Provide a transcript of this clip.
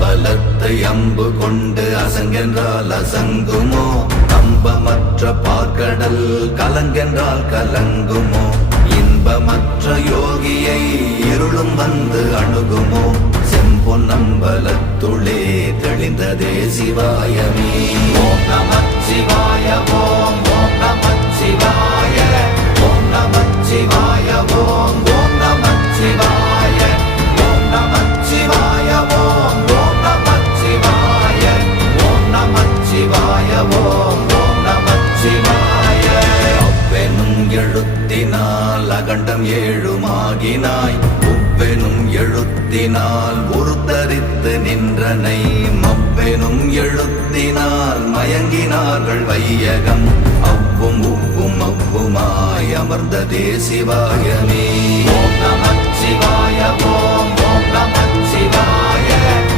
அம்பலத்தை அம்பு கொண்டு அசங்கென்றால் அசங்குமோ? கம்பமற்ற பார்க்கடல் கலங்கென்றால் கலங்குமோ? இன்பமற்ற யோகியை இருளும் வந்து அணுகுமோ? செம்பொன்னம்பலத்துளே தெளிந்ததே சிவாயமே. ஓம் நமச்சிவாய ஓம் ஓம் நமச்சிவாய ஓம் நமச்சிவாய ஓம் ஓம் நமச்சிவாய ஓம் நமச்சிவாய ஓம் ஓம் நமச்சிவாய ஓம் நமச்சிவாய ஓம் ஓம் நமச்சிவாய. அவ்வெனும் எழுத்தினால் அகண்டம் ஏழுமாகினாய், உவ்வெனும் எழுத்தினால் உருத்தரித்து நின்றனை, மவ்வெனும் எழுத்தினால் மயங்கினார்கள் வையகம். அவ்வும் உவ்வும் அவ்வுமாய் அமர்ந்ததே சிவாயமே. ஓம் நமச்சிவாய ஓம்